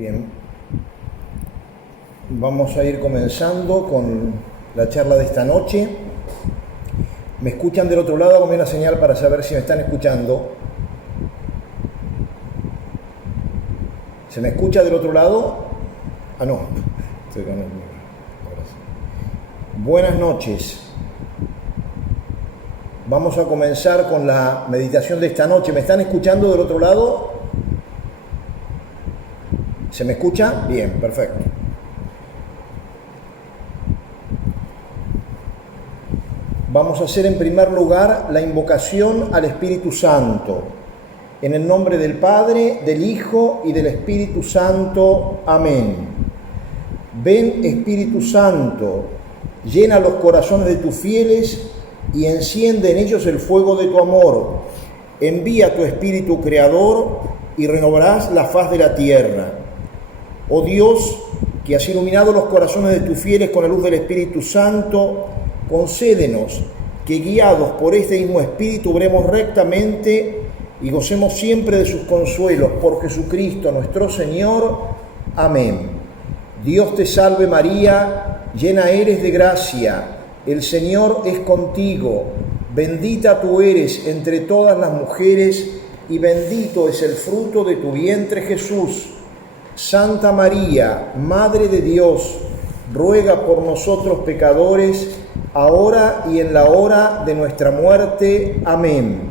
bien. Vamos a ir comenzando con la charla de esta noche. ¿Me escuchan del otro lado? Háganme una señal para saber si me están escuchando. ¿Se me escucha del otro lado? Ah, no. Estoy con el micro. Ahora sí. Buenas noches. Vamos a comenzar con la meditación de esta noche. ¿Me están escuchando del otro lado? ¿Se me escucha? Bien, perfecto. Vamos a hacer en primer lugar la invocación al Espíritu Santo. En el nombre del Padre, del Hijo y del Espíritu Santo. Amén. Ven, Espíritu Santo, llena los corazones de tus fieles y enciende en ellos el fuego de tu amor. Envía tu Espíritu Creador y renovarás la faz de la tierra. Oh Dios, que has iluminado los corazones de tus fieles con la luz del Espíritu Santo, concédenos que, guiados por este mismo Espíritu, obremos rectamente y gocemos siempre de sus consuelos. Por Jesucristo nuestro Señor. Amén. Dios te salve María, llena eres de gracia, el Señor es contigo, bendita tú eres entre todas las mujeres y bendito es el fruto de tu vientre Jesús. Santa María, Madre de Dios, ruega por nosotros pecadores, ahora y en la hora de nuestra muerte. Amén.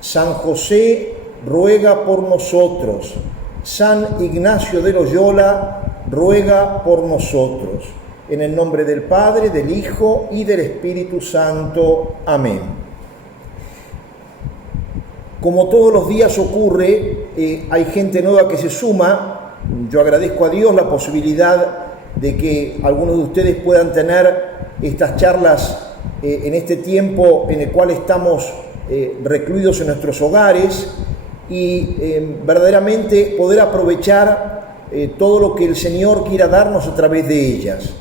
San José, ruega por nosotros. San Ignacio de Loyola, ruega por nosotros. En el nombre del Padre, del Hijo y del Espíritu Santo. Amén. Como todos los días ocurre, hay gente nueva que se suma. Yo agradezco a Dios la posibilidad de que algunos de ustedes puedan tener estas charlas en este tiempo en el cual estamos recluidos en nuestros hogares y verdaderamente poder aprovechar todo lo que el Señor quiera darnos a través de ellas.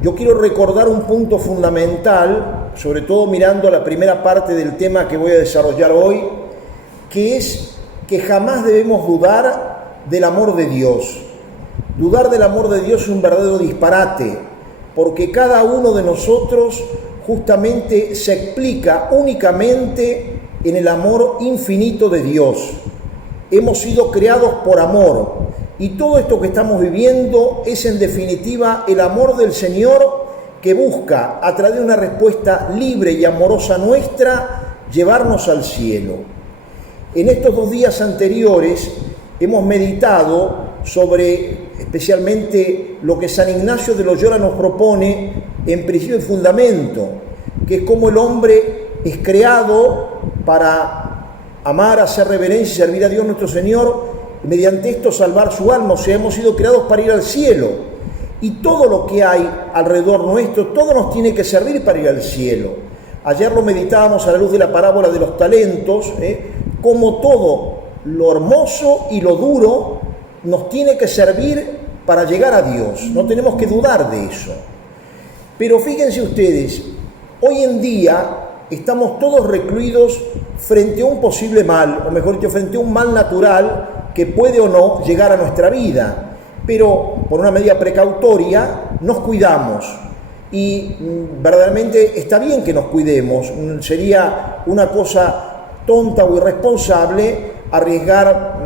Yo quiero recordar un punto fundamental, sobre todo mirando a la primera parte del tema que voy a desarrollar hoy, que es que jamás debemos dudar del amor de Dios. Dudar del amor de Dios es un verdadero disparate, porque cada uno de nosotros justamente se explica únicamente en el amor infinito de Dios. Hemos sido creados por amor, y todo esto que estamos viviendo es en definitiva el amor del Señor que busca, a través de una respuesta libre y amorosa nuestra, llevarnos al cielo. En estos 2 días anteriores hemos meditado sobre especialmente lo que San Ignacio de Loyola nos propone en principio y fundamento, que es cómo el hombre es creado para amar, hacer reverencia y servir a Dios nuestro Señor, y mediante esto salvar su alma. O sea, hemos sido creados para ir al cielo, y todo lo que hay alrededor nuestro, todo nos tiene que servir para ir al cielo. Ayer lo meditábamos a la luz de la parábola de los talentos, como todo lo hermoso y lo duro nos tiene que servir para llegar a Dios. No tenemos que dudar de eso. Pero fíjense ustedes, hoy en día estamos todos recluidos frente a un posible mal, o mejor dicho, frente a un mal natural que puede o no llegar a nuestra vida. Pero por una medida precautoria nos cuidamos. Y verdaderamente está bien que nos cuidemos. Sería una cosa tonta o irresponsable arriesgar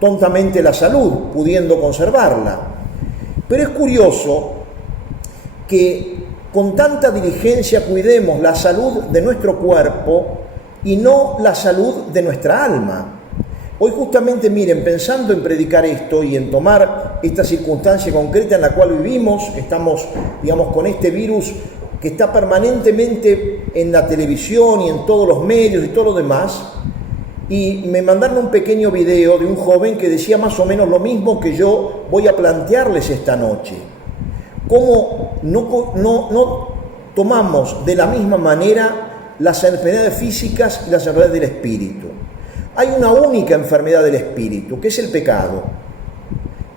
tontamente la salud, pudiendo conservarla. Pero es curioso que con tanta diligencia cuidemos la salud de nuestro cuerpo y no la salud de nuestra alma. Hoy justamente, miren, pensando en predicar esto y en tomar esta circunstancia concreta en la cual vivimos, estamos, digamos, con este virus que está permanentemente en la televisión y en todos los medios y todo lo demás, y me mandaron un pequeño video de un joven que decía más o menos lo mismo que yo voy a plantearles esta noche. Cómo no tomamos de la misma manera las enfermedades físicas y las enfermedades del espíritu. Hay una única enfermedad del espíritu, que es el pecado.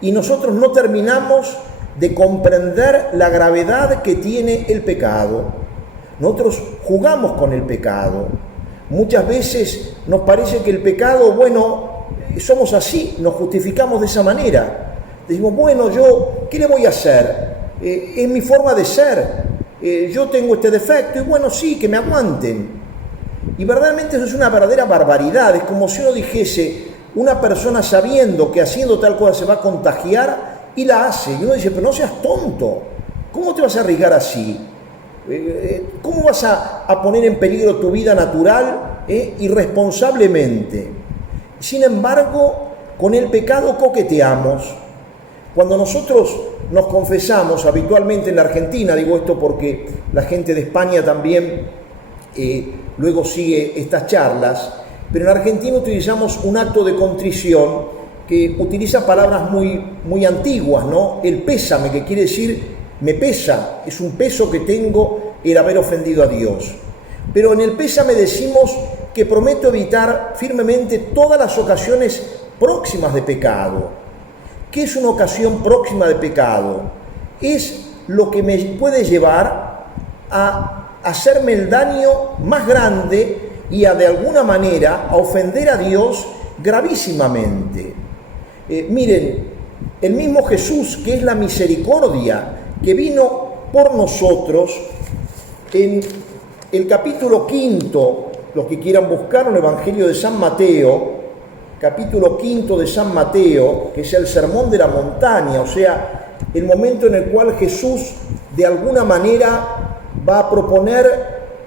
Y nosotros no terminamos de comprender la gravedad que tiene el pecado. Nosotros jugamos con el pecado. Muchas veces nos parece que el pecado, bueno, somos así, nos justificamos de esa manera. Decimos, bueno, ¿qué le voy a hacer? Es mi forma de ser. Yo tengo este defecto y bueno, sí, que me aguanten. Y verdaderamente eso es una verdadera barbaridad. Es como si uno dijese, una persona sabiendo que haciendo tal cosa se va a contagiar y la hace. Y uno dice, pero no seas tonto. ¿Cómo te vas a arriesgar así? ¿Cómo vas a poner en peligro tu vida natural irresponsablemente? Sin embargo, con el pecado coqueteamos. Cuando nosotros nos confesamos habitualmente en la Argentina, digo esto porque la gente de España también luego sigue estas charlas, pero en Argentina utilizamos un acto de contrición que utiliza palabras muy antiguas, ¿no? El pésame, que quiere decir me pesa, es un peso que tengo el haber ofendido a Dios. Pero en el pésame decimos que prometo evitar firmemente todas las ocasiones próximas de pecado. ¿Qué es una ocasión próxima de pecado? Es lo que me puede llevar a hacerme el daño más grande y de alguna manera a ofender a Dios gravísimamente. Miren, el mismo Jesús, que es la misericordia, que vino por nosotros, en el capítulo 5, los que quieran buscar el Evangelio de San Mateo, capítulo 5 de San Mateo, que es el Sermón de la Montaña, o sea, el momento en el cual Jesús de alguna manera va a proponer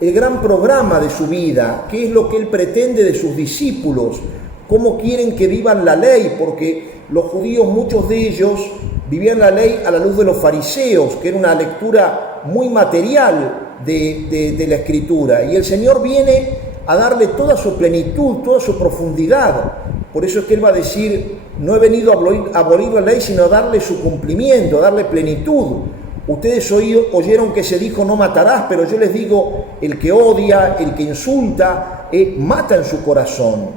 el gran programa de su vida, qué es lo que él pretende de sus discípulos, cómo quieren que vivan la ley, porque los judíos, muchos de ellos, vivían la ley a la luz de los fariseos, que era una lectura muy material de la Escritura, y el Señor viene a darle toda su plenitud, toda su profundidad. Por eso es que Él va a decir, no he venido a abolir la ley, sino a darle su cumplimiento, a darle plenitud. Ustedes oyeron que se dijo no matarás, pero yo les digo, el que odia, el que insulta, mata en su corazón.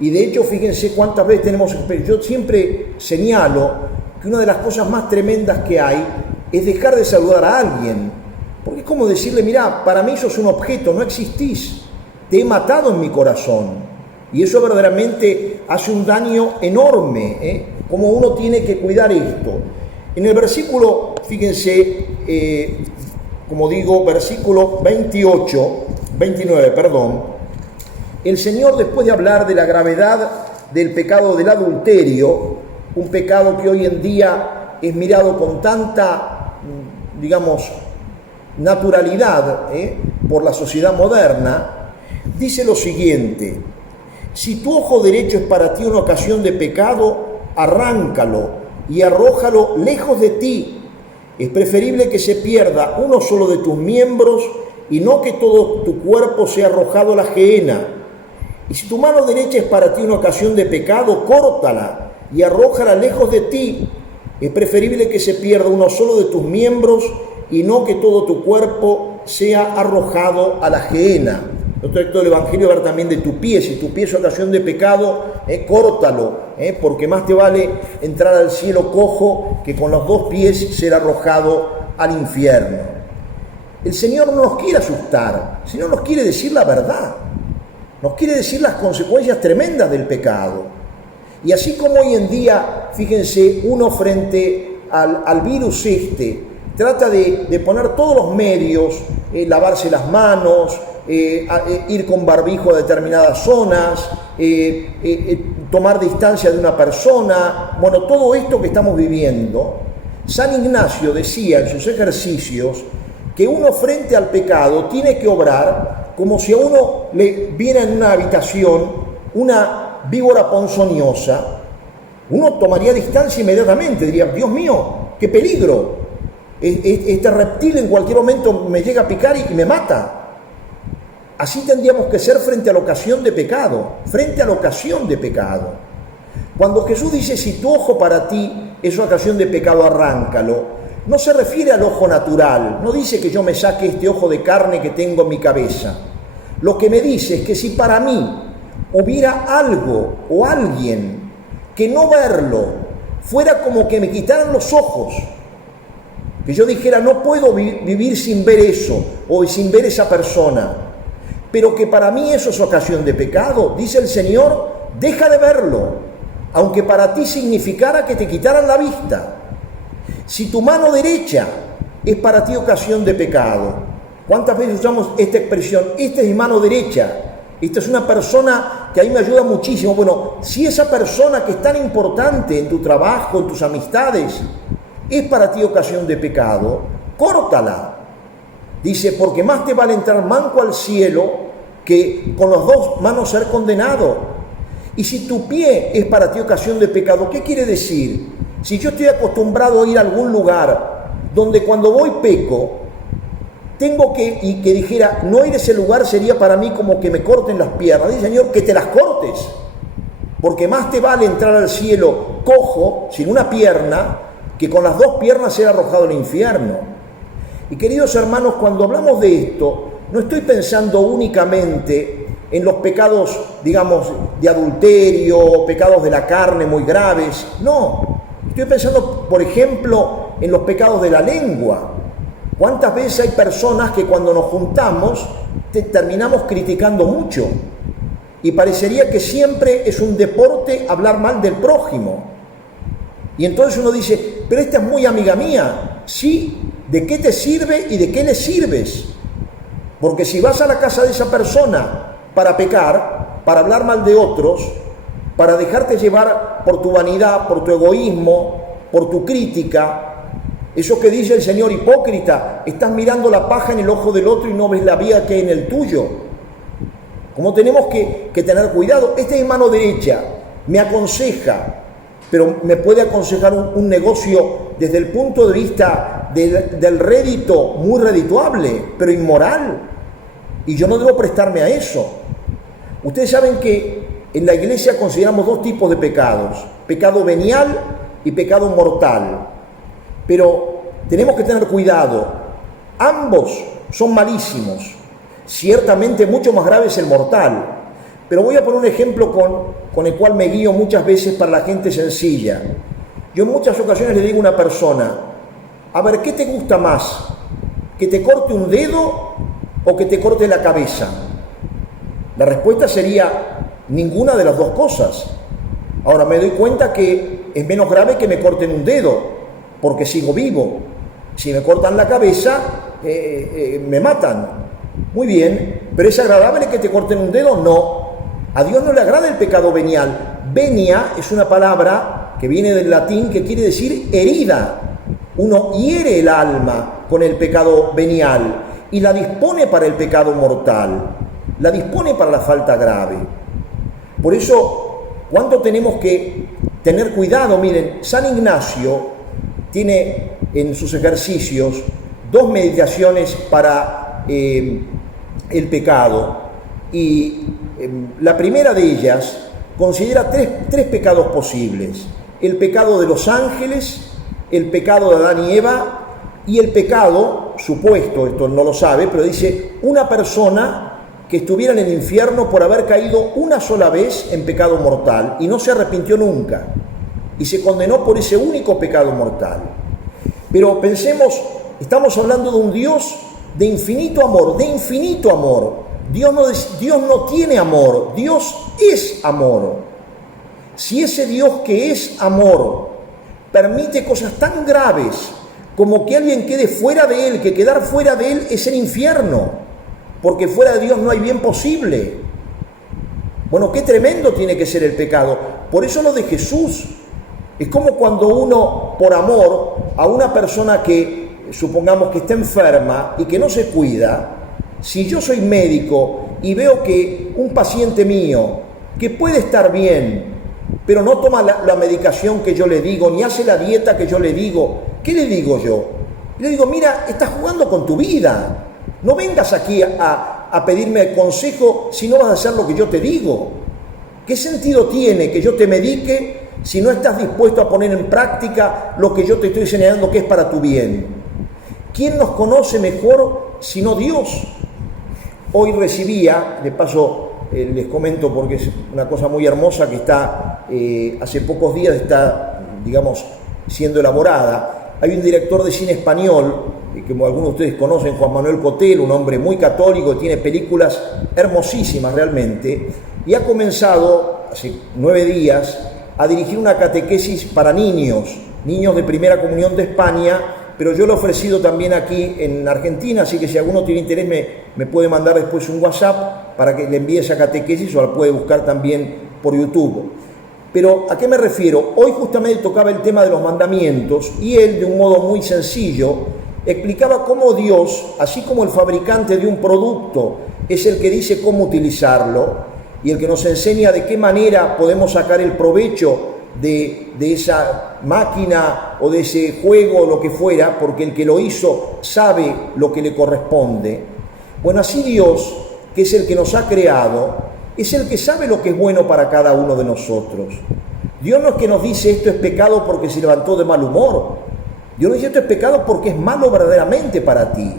Y de hecho, fíjense cuántas veces tenemos, yo siempre señalo que una de las cosas más tremendas que hay es dejar de saludar a alguien. Porque es como decirle, mirá, para mí sos un objeto, no existís, te he matado en mi corazón. Y eso verdaderamente hace un daño enorme, como uno tiene que cuidar esto. En el versículo, fíjense, como digo, versículo 29, el Señor, después de hablar de la gravedad del pecado del adulterio, un pecado que hoy en día es mirado con tanta, digamos, naturalidad por la sociedad moderna, dice lo siguiente: si tu ojo derecho es para ti una ocasión de pecado, arráncalo y arrójalo lejos de ti. Es preferible que se pierda uno solo de tus miembros y no que todo tu cuerpo sea arrojado a la gehenna. Y si tu mano derecha es para ti una ocasión de pecado, córtala y arrójala lejos de ti. Es preferible que se pierda uno solo de tus miembros y no que todo tu cuerpo sea arrojado a la gehenna. Otro texto del Evangelio habla también de tu pie. Si tu pie es ocasión de pecado, córtalo, porque más te vale entrar al cielo cojo que con los dos pies ser arrojado al infierno. El Señor no nos quiere asustar, sino nos quiere decir la verdad. Nos quiere decir las consecuencias tremendas del pecado. Y así como hoy en día, fíjense, uno frente al virus trata de poner todos los medios, lavarse las manos, ir con barbijo a determinadas zonas, tomar distancia de una persona, bueno, todo esto que estamos viviendo. San Ignacio decía en sus ejercicios que uno frente al pecado tiene que obrar como si a uno le viera en una habitación una víbora ponzoñosa. Uno tomaría distancia inmediatamente, diría, Dios mío, qué peligro, este reptil en cualquier momento me llega a picar y me mata. Así tendríamos que ser frente a la ocasión de pecado, Cuando Jesús dice, si tu ojo para ti es una ocasión de pecado, arráncalo, no se refiere al ojo natural, no dice que yo me saque este ojo de carne que tengo en mi cabeza. Lo que me dice es que si para mí hubiera algo o alguien que no verlo fuera como que me quitaran los ojos, que yo dijera, no puedo vivir sin ver eso o sin ver esa persona, pero que para mí eso es ocasión de pecado, dice el Señor, deja de verlo, aunque para ti significara que te quitaran la vista. Si tu mano derecha es para ti ocasión de pecado, ¿cuántas veces usamos esta expresión? Esta es mi mano derecha, esta es una persona que a mí me ayuda muchísimo. Bueno, si esa persona que es tan importante en tu trabajo, en tus amistades, es para ti ocasión de pecado, córtala. Dice, porque más te vale entrar manco al cielo que con las dos manos ser condenado. Y si tu pie es para ti ocasión de pecado, ¿qué quiere decir? Si yo estoy acostumbrado a ir a algún lugar donde cuando voy peco, tengo que, y que dijera, no ir a ese lugar sería para mí como que me corten las piernas. Dice, Señor, que te las cortes, porque más te vale entrar al cielo cojo, sin una pierna, que con las dos piernas ser arrojado al infierno. Y queridos hermanos, cuando hablamos de esto, no estoy pensando únicamente en los pecados, digamos, de adulterio, pecados de la carne muy graves. No, estoy pensando, por ejemplo, en los pecados de la lengua. ¿Cuántas veces hay personas que cuando nos juntamos terminamos criticando mucho? Y parecería que siempre es un deporte hablar mal del prójimo. Y entonces uno dice, pero esta es muy amiga mía. Sí, ¿de qué te sirve y de qué le sirves? Porque si vas a la casa de esa persona para pecar, para hablar mal de otros, para dejarte llevar por tu vanidad, por tu egoísmo, por tu crítica, eso que dice el Señor, hipócrita, estás mirando la paja en el ojo del otro y no ves la viga que hay en el tuyo. Como tenemos que tener cuidado. Esta es mi mano derecha, me aconseja, pero me puede aconsejar un negocio desde el punto de vista del rédito, muy redituable, pero inmoral. Y yo no debo prestarme a eso. Ustedes saben que en la iglesia consideramos dos tipos de pecados: pecado venial y pecado mortal. Pero tenemos que tener cuidado. Ambos son malísimos. Ciertamente mucho más grave es el mortal. Pero voy a poner un ejemplo con el cual me guío muchas veces para la gente sencilla. Yo en muchas ocasiones le digo a una persona, a ver, ¿qué te gusta más? ¿Que te corte un dedo o que te corte la cabeza? La respuesta sería ninguna de las dos cosas. Ahora me doy cuenta que es menos grave que me corten un dedo, porque sigo vivo. Si me cortan la cabeza, me matan. Muy bien, pero ¿es agradable que te corten un dedo? No. A Dios no le agrada el pecado venial. Venia es una palabra que viene del latín que quiere decir herida. Uno hiere el alma con el pecado venial y la dispone para el pecado mortal, la dispone para la falta grave. Por eso, ¿cuánto tenemos que tener cuidado? Miren, San Ignacio tiene en sus ejercicios dos meditaciones para el pecado, y la primera de ellas considera tres pecados posibles: el pecado de los ángeles, el pecado de Adán y Eva, y el pecado supuesto, esto no lo sabe, pero dice, una persona que estuviera en el infierno por haber caído una sola vez en pecado mortal y no se arrepintió nunca, y se condenó por ese único pecado mortal. Pero pensemos, estamos hablando de un Dios de infinito amor, de infinito amor. Dios no tiene amor, Dios es amor. Si ese Dios que es amor permite cosas tan graves como que alguien quede fuera de Él, que quedar fuera de Él es el infierno, porque fuera de Dios no hay bien posible. Bueno, qué tremendo tiene que ser el pecado. Por eso lo de Jesús es como cuando uno, por amor a una persona que supongamos que está enferma y que no se cuida, si yo soy médico y veo que un paciente mío que puede estar bien, pero no toma la medicación que yo le digo, ni hace la dieta que yo le digo, ¿qué le digo yo? Le digo, mira, estás jugando con tu vida. No vengas aquí a pedirme consejo si no vas a hacer lo que yo te digo. ¿Qué sentido tiene que yo te medique si no estás dispuesto a poner en práctica lo que yo te estoy señalando que es para tu bien? ¿Quién nos conoce mejor sino Dios? Hoy recibía, de paso les comento porque es una cosa muy hermosa que está, hace pocos días está, digamos, siendo elaborada. Hay un director de cine español, que como algunos de ustedes conocen, Juan Manuel Cotel, un hombre muy católico, tiene películas hermosísimas realmente, y ha comenzado hace 9 días a dirigir una catequesis para niños de primera comunión de España, pero yo lo he ofrecido también aquí en Argentina, así que si alguno tiene interés me puede mandar después un WhatsApp para que le envíe esa catequesis, o la puede buscar también por YouTube. Pero ¿a qué me refiero? Hoy justamente tocaba el tema de los mandamientos y él, de un modo muy sencillo, explicaba cómo Dios, así como el fabricante de un producto es el que dice cómo utilizarlo y el que nos enseña de qué manera podemos sacar el provecho de esa máquina o de ese juego o lo que fuera, porque el que lo hizo sabe lo que le corresponde. Bueno, así Dios, que es el que nos ha creado, es el que sabe lo que es bueno para cada uno de nosotros. Dios no es que nos dice esto es pecado porque se levantó de mal humor. Dios nos dice esto es pecado porque es malo verdaderamente para ti.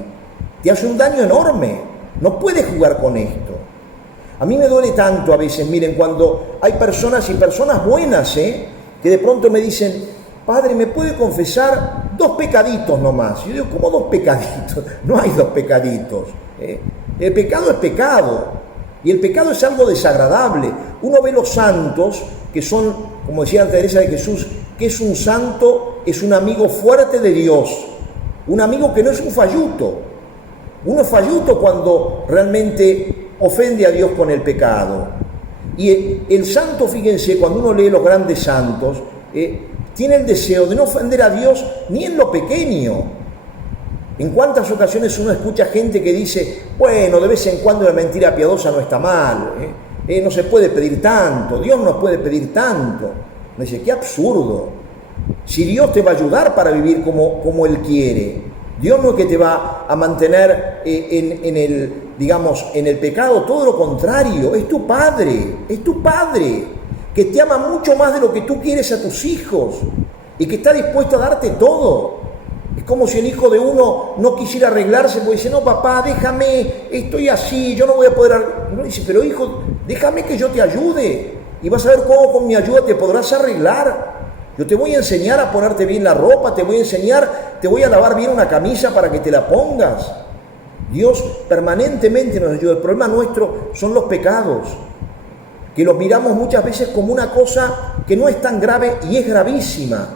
Te hace un daño enorme. No puedes jugar con esto. A mí me duele tanto a veces, miren, cuando hay personas y personas buenas, que de pronto me dicen, padre, ¿me puede confesar 2 pecaditos nomás? Yo digo, ¿cómo 2 pecaditos? No hay 2 pecaditos. El pecado es pecado. Y el pecado es algo desagradable. Uno ve los santos, que son, como decía Teresa de Jesús, que es un santo, es un amigo fuerte de Dios. Un amigo que no es un falluto. Uno es falluto cuando realmente ofende a Dios con el pecado. Y el santo, fíjense, cuando uno lee los grandes santos, tiene el deseo de no ofender a Dios ni en lo pequeño. ¿En cuántas ocasiones uno escucha gente que dice, bueno, de vez en cuando la mentira piadosa no está mal, no se puede pedir tanto, Dios no puede pedir tanto? Me dice, qué absurdo. Si Dios te va a ayudar para vivir como Él quiere, Dios no es que te va a mantener en el pecado, todo lo contrario, es tu Padre, que te ama mucho más de lo que tú quieres a tus hijos y que está dispuesto a darte todo. Es como si el hijo de uno no quisiera arreglarse, porque dice, no papá, déjame, estoy así, yo no voy a poder... No, dice, pero hijo, déjame que yo te ayude y vas a ver cómo con mi ayuda te podrás arreglar. Yo te voy a enseñar a ponerte bien la ropa, te voy a lavar bien una camisa para que te la pongas. Dios permanentemente nos ayuda. El problema nuestro son los pecados, que los miramos muchas veces como una cosa que no es tan grave y es gravísima.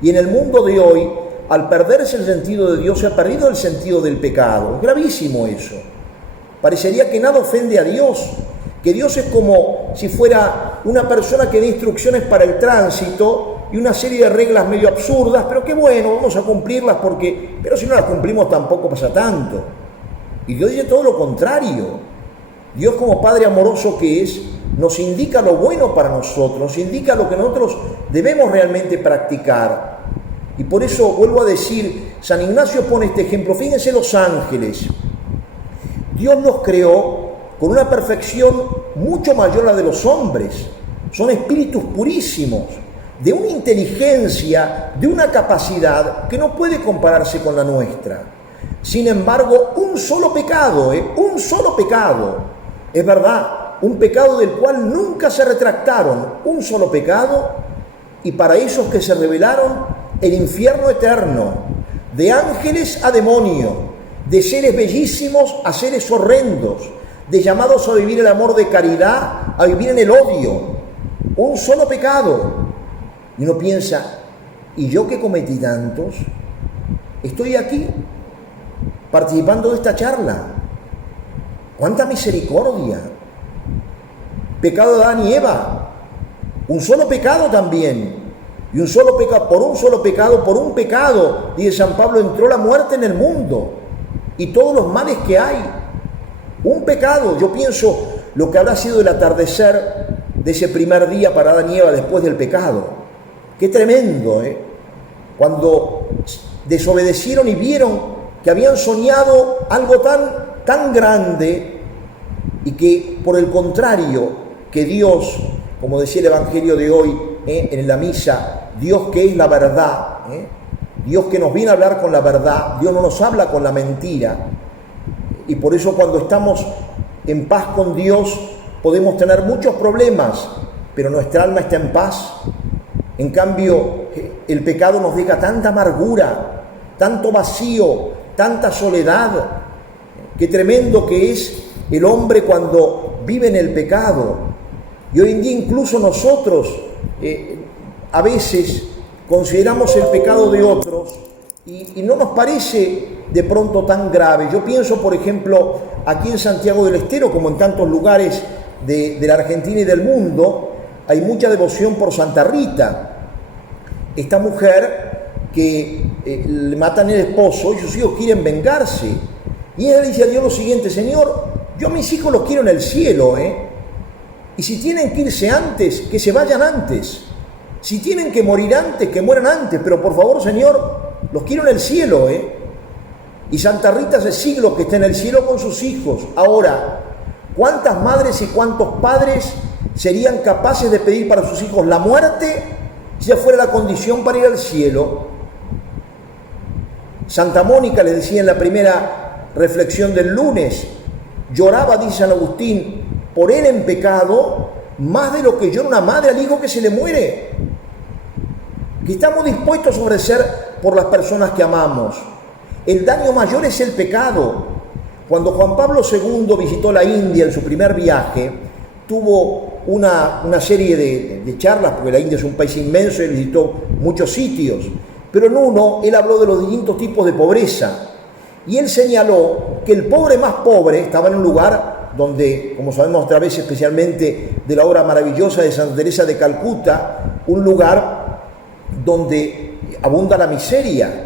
Y en el mundo de hoy, al perderse el sentido de Dios, se ha perdido el sentido del pecado. Es gravísimo eso. Parecería que nada ofende a Dios, que Dios es como si fuera una persona que da instrucciones para el tránsito y una serie de reglas medio absurdas, pero qué bueno, vamos a cumplirlas pero si no las cumplimos tampoco pasa tanto. Y Dios dice todo lo contrario. Dios, como Padre amoroso que es, nos indica lo bueno para nosotros, nos indica lo que nosotros debemos realmente practicar. Y por eso vuelvo a decir, San Ignacio pone este ejemplo. Fíjense los ángeles. Dios los creó con una perfección mucho mayor a la de los hombres. Son espíritus purísimos, de una inteligencia, de una capacidad que no puede compararse con la nuestra. Sin embargo, un solo pecado, es verdad, un pecado del cual nunca se retractaron, un solo pecado, y para esos que se rebelaron, el infierno eterno, de ángeles a demonio, de seres bellísimos a seres horrendos, de llamados a vivir el amor de caridad, a vivir en el odio. Un solo pecado. Y uno piensa, ¿y yo que cometí tantos? Estoy aquí, participando de esta charla. ¡Cuánta misericordia! Pecado de Adán y Eva. Un solo pecado también. Y un solo pecado, por un pecado, dice San Pablo, entró la muerte en el mundo y todos los males que hay. Un pecado. Yo pienso lo que habrá sido el atardecer de ese primer día para Adán y Eva después del pecado. Qué tremendo, cuando desobedecieron y vieron que habían soñado algo tan grande y que, por el contrario, que Dios, como decía el Evangelio de hoy, en la misa, Dios que es la verdad, Dios que nos viene a hablar con la verdad, Dios no nos habla con la mentira, y por eso cuando estamos en paz con Dios podemos tener muchos problemas, pero nuestra alma está en paz. En cambio, el pecado nos deja tanta amargura, tanto vacío, tanta soledad. Qué tremendo que es el hombre cuando vive en el pecado. Y hoy en día incluso nosotros a veces consideramos el pecado de otros y no nos parece de pronto tan grave. Yo pienso, por ejemplo, aquí en Santiago del Estero, como en tantos lugares de la Argentina y del mundo, hay mucha devoción por Santa Rita, esta mujer que le matan el esposo y sus hijos quieren vengarse. Y ella le dice a Dios lo siguiente: Señor, yo a mis hijos los quiero en el cielo, y si tienen que irse antes, que se vayan antes. Si tienen que morir antes, que mueran antes, pero por favor, Señor, los quiero en el cielo, Y Santa Rita hace siglos que está en el cielo con sus hijos. Ahora, ¿cuántas madres y cuántos padres serían capaces de pedir para sus hijos la muerte si ya fuera la condición para ir al cielo? Santa Mónica, les decía en la primera reflexión del lunes, lloraba, dice San Agustín, por él en pecado, más de lo que llora una madre al hijo que se le muere. Que estamos dispuestos a ofrecer por las personas que amamos. El daño mayor es el pecado. Cuando Juan Pablo II visitó la India en su primer viaje, tuvo una serie de charlas, porque la India es un país inmenso y visitó muchos sitios, pero en uno él habló de los distintos tipos de pobreza, y él señaló que el pobre más pobre estaba en un lugar donde, como sabemos otra vez, especialmente de la obra maravillosa de Santa Teresa de Calcuta, un lugar donde abunda la miseria.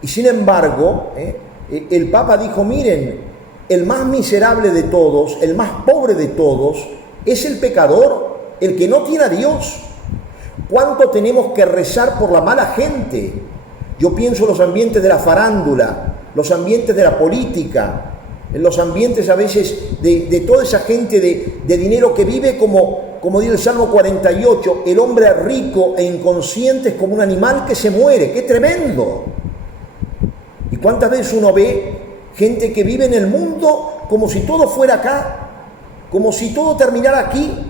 Y sin embargo, el Papa dijo: miren, el más miserable de todos, el más pobre de todos, es el pecador, el que no tiene a Dios. ¿Cuánto tenemos que rezar por la mala gente? Yo pienso en los ambientes de la farándula, los ambientes de la política, en los ambientes a veces de toda esa gente de dinero que vive como dice el Salmo 48, el hombre rico e inconsciente es como un animal que se muere. ¡Qué tremendo! ¿Y cuántas veces uno ve gente que vive en el mundo como si todo fuera acá, como si todo terminara aquí?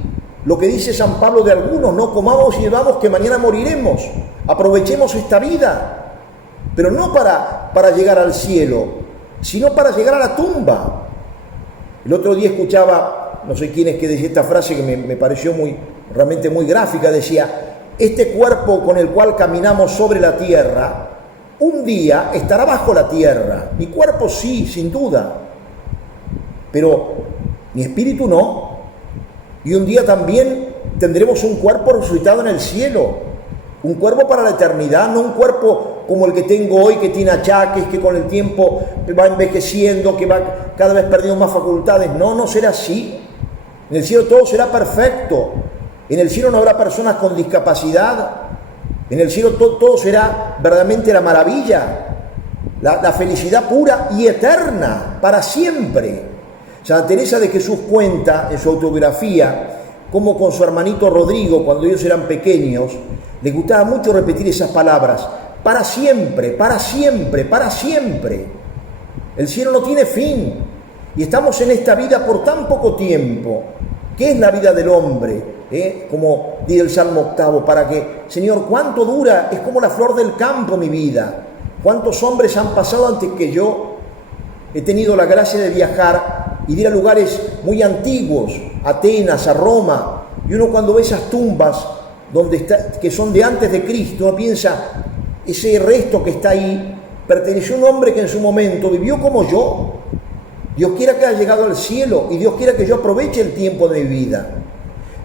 Lo que dice San Pablo de algunos: no comamos y bebamos que mañana moriremos, aprovechemos esta vida, pero no para llegar al cielo, sino para llegar a la tumba. El otro día escuchaba, no sé quién es que decía esta frase que me pareció realmente muy gráfica, decía: este cuerpo con el cual caminamos sobre la tierra, un día estará bajo la tierra. Mi cuerpo sí, sin duda, pero mi espíritu no. Y un día también tendremos un cuerpo resucitado en el cielo, un cuerpo para la eternidad, no un cuerpo como el que tengo hoy, que tiene achaques, que con el tiempo va envejeciendo, que va cada vez perdiendo más facultades. No, no será así. En el cielo todo será perfecto. En el cielo no habrá personas con discapacidad. En el cielo todo será verdaderamente la maravilla, la felicidad pura y eterna, para siempre. Santa Teresa de Jesús cuenta en su autobiografía cómo con su hermanito Rodrigo, cuando ellos eran pequeños, les gustaba mucho repetir esas palabras: para siempre, para siempre, para siempre. El cielo no tiene fin y estamos en esta vida por tan poco tiempo. ¿Qué es la vida del hombre? Como dice el Salmo 8, para que, Señor, ¿cuánto dura? Es como la flor del campo mi vida. ¿Cuántos hombres han pasado antes que yo? He tenido la gracia de viajar y de ir a lugares muy antiguos, a Atenas, a Roma, y uno cuando ve esas tumbas que son de antes de Cristo, uno piensa: ese resto que está ahí perteneció a un hombre que en su momento vivió como yo. Dios quiera que haya llegado al cielo y Dios quiera que yo aproveche el tiempo de mi vida.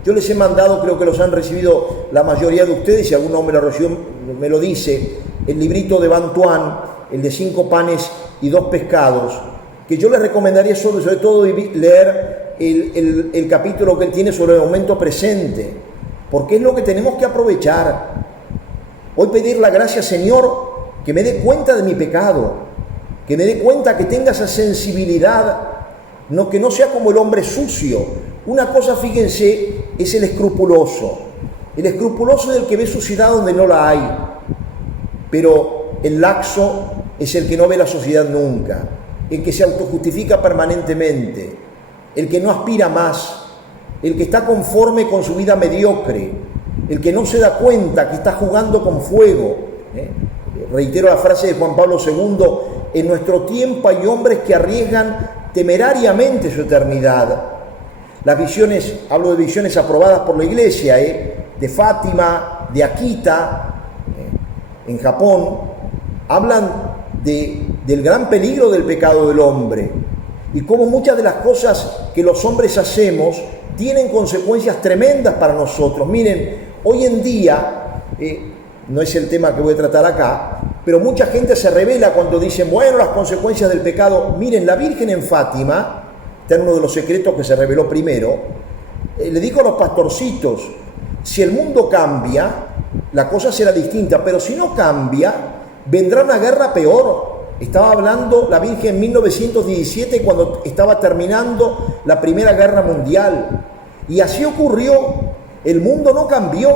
Yo les he mandado, creo que los han recibido la mayoría de ustedes, si alguno me lo dice, el librito de Bantuán, el de 5 panes y 2 pescados, que yo les recomendaría sobre todo leer el capítulo que él tiene sobre el momento presente, porque es lo que tenemos que aprovechar. Hoy pedir la gracia, Señor, que me dé cuenta de mi pecado, que me dé cuenta, que tenga esa sensibilidad, que no sea como el hombre sucio. Una cosa, fíjense, es el escrupuloso. El escrupuloso es el que ve suciedad donde no la hay, pero el laxo es el que no ve la suciedad nunca, el que se autojustifica permanentemente, el que no aspira más, el que está conforme con su vida mediocre, el que no se da cuenta que está jugando con fuego. Reitero la frase de Juan Pablo II: en nuestro tiempo hay hombres que arriesgan temerariamente su eternidad. Las visiones, hablo de visiones aprobadas por la Iglesia, de Fátima, de Akita, en Japón, hablan del gran peligro del pecado del hombre y cómo muchas de las cosas que los hombres hacemos tienen consecuencias tremendas para nosotros. Miren, hoy en día, no es el tema que voy a tratar acá, pero mucha gente se revela cuando dicen, bueno, las consecuencias del pecado. Miren, la Virgen en Fátima, está en uno de los secretos que se reveló primero, le dijo a los pastorcitos, si el mundo cambia, la cosa será distinta, pero si no cambia, vendrá una guerra peor. Estaba hablando la Virgen en 1917 cuando estaba terminando la Primera Guerra Mundial. Y así ocurrió, el mundo no cambió.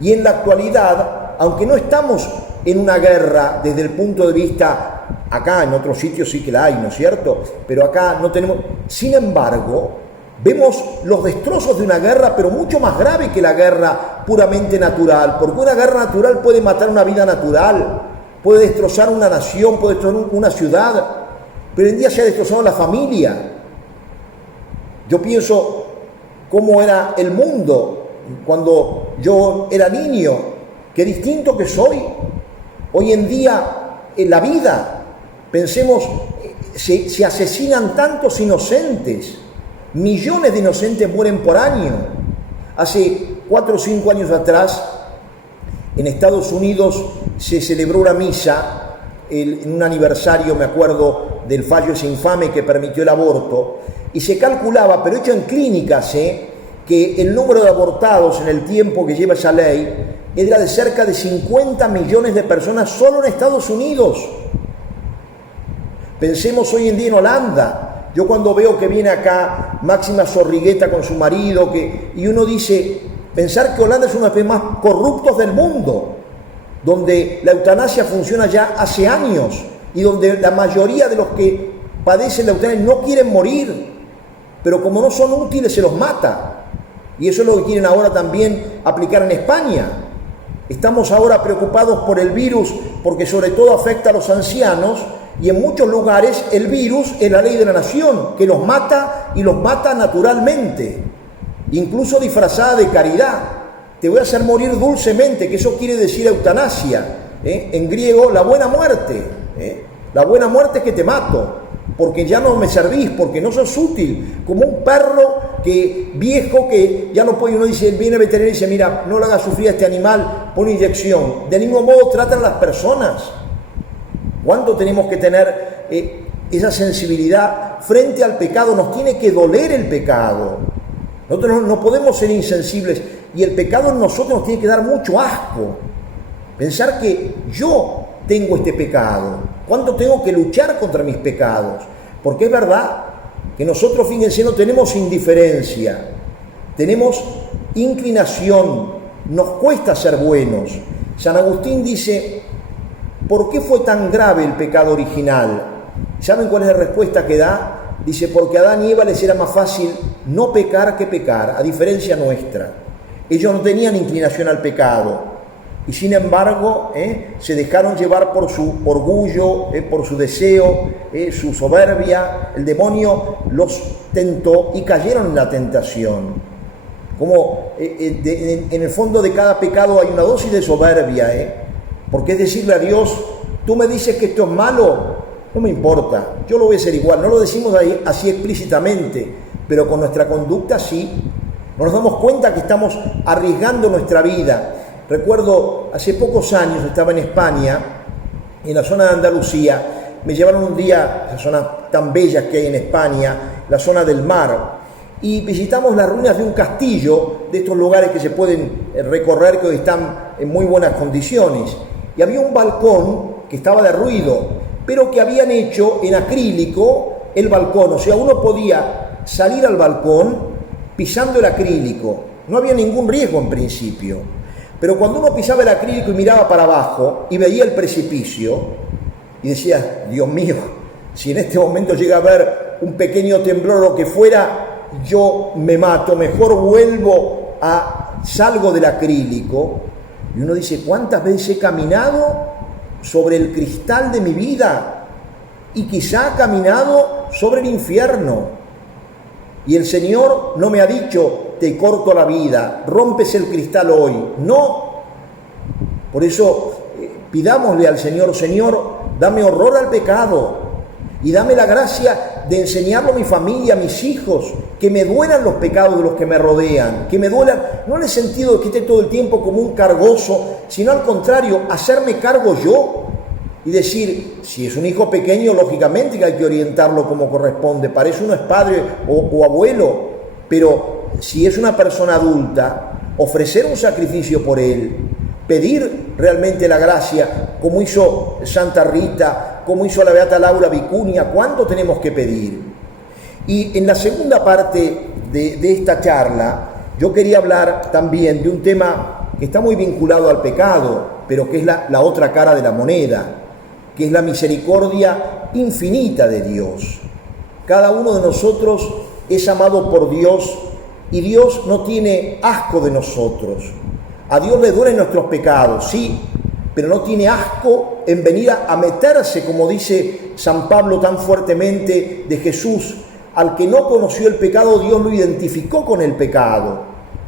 Y en la actualidad, aunque no estamos en una guerra desde el punto de vista, acá en otros sitios sí que la hay, ¿no es cierto? Pero acá no tenemos. Sin embargo, vemos los destrozos de una guerra, pero mucho más grave que la guerra puramente natural, porque una guerra natural puede matar una vida natural, puede destrozar una nación, puede destrozar una ciudad, pero hoy en día se ha destrozado la familia. Yo pienso cómo era el mundo cuando yo era niño, qué distinto que soy. Hoy en día, en la vida, pensemos, se asesinan tantos inocentes. Millones de inocentes mueren por año. Hace 4 o 5 años atrás, en Estados Unidos se celebró una misa, en un aniversario, me acuerdo, del fallo ese infame que permitió el aborto, y se calculaba, pero hecho en clínicas, que el número de abortados en el tiempo que lleva esa ley era de cerca de 50 millones de personas solo en Estados Unidos. Pensemos hoy en día en Holanda. Yo cuando veo que viene acá Máxima Zorrigueta con su marido, y uno dice, pensar que Holanda es uno de los países más corruptos del mundo, donde la eutanasia funciona ya hace años y donde la mayoría de los que padecen la eutanasia no quieren morir, pero como no son útiles se los mata. Y eso es lo que quieren ahora también aplicar en España. Estamos ahora preocupados por el virus porque sobre todo afecta a los ancianos, y en muchos lugares el virus es la ley de la nación, que los mata y los mata naturalmente, incluso disfrazada de caridad. Te voy a hacer morir dulcemente, que eso quiere decir eutanasia, en griego la buena muerte. La buena muerte es que te mato, porque ya no me servís, porque no sos útil, como un perro viejo que ya no puede. Uno dice, viene el veterinario y dice, mira, no le hagas sufrir a este animal, pon inyección. Del mismo modo tratan a las personas. ¿Cuánto tenemos que tener esa sensibilidad frente al pecado? Nos tiene que doler el pecado. Nosotros no podemos ser insensibles, y el pecado en nosotros nos tiene que dar mucho asco. Pensar que yo tengo este pecado, cuánto tengo que luchar contra mis pecados, porque es verdad que nosotros, fíjense, no tenemos indiferencia, tenemos inclinación, nos cuesta ser buenos. San Agustín dice, ¿por qué fue tan grave el pecado original? ¿Saben cuál es la respuesta que da? Dice, porque a Adán y Eva les era más fácil no pecar que pecar, a diferencia nuestra. Ellos no tenían inclinación al pecado y sin embargo se dejaron llevar por su orgullo, por su deseo, su soberbia. El demonio los tentó y cayeron en la tentación. Como en el fondo de cada pecado hay una dosis de soberbia, porque es decirle a Dios, tú me dices que esto es malo, no me importa, yo lo voy a hacer igual. No lo decimos así explícitamente, pero con nuestra conducta sí. No nos damos cuenta que estamos arriesgando nuestra vida. Recuerdo, hace pocos años estaba en España, en la zona de Andalucía. Me llevaron un día a esa zona tan bella que hay en España, la zona del mar, y visitamos las ruinas de un castillo, de estos lugares que se pueden recorrer, que hoy están en muy buenas condiciones. Y había un balcón que estaba derruido, pero que habían hecho en acrílico el balcón. O sea, uno podía salir al balcón pisando el acrílico. No había ningún riesgo en principio. Pero cuando uno pisaba el acrílico y miraba para abajo y veía el precipicio, y decía, Dios mío, si en este momento llega a haber un pequeño temblor o lo que fuera, yo me mato, mejor salgo del acrílico. Y uno dice, ¿cuántas veces he caminado sobre el cristal de mi vida? Y quizá he caminado sobre el infierno. Y el Señor no me ha dicho, te corto la vida, rompes el cristal hoy. No, Por eso pidámosle al Señor, Señor, dame horror al pecado y dame la gracia de enseñarlo a mi familia, a mis hijos, que me duelan los pecados de los que me rodean, que me duelan, no en el sentido de que esté todo el tiempo como un cargoso, sino al contrario, hacerme cargo yo y decir, si es un hijo pequeño, lógicamente que hay que orientarlo como corresponde, para eso uno es padre o abuelo, pero si es una persona adulta, ofrecer un sacrificio por él, pedir realmente la gracia, como hizo Santa Rita, como hizo la Beata Laura Vicuña, ¿cuánto tenemos que pedir? Y en la segunda parte de esta charla, yo quería hablar también de un tema que está muy vinculado al pecado, pero que es la otra cara de la moneda, que es la misericordia infinita de Dios. Cada uno de nosotros es amado por Dios y Dios no tiene asco de nosotros. A Dios le duelen nuestros pecados, sí, pero no tiene asco en venir a meterse, como dice San Pablo tan fuertemente de Jesús. Al que no conoció el pecado, Dios lo identificó con el pecado.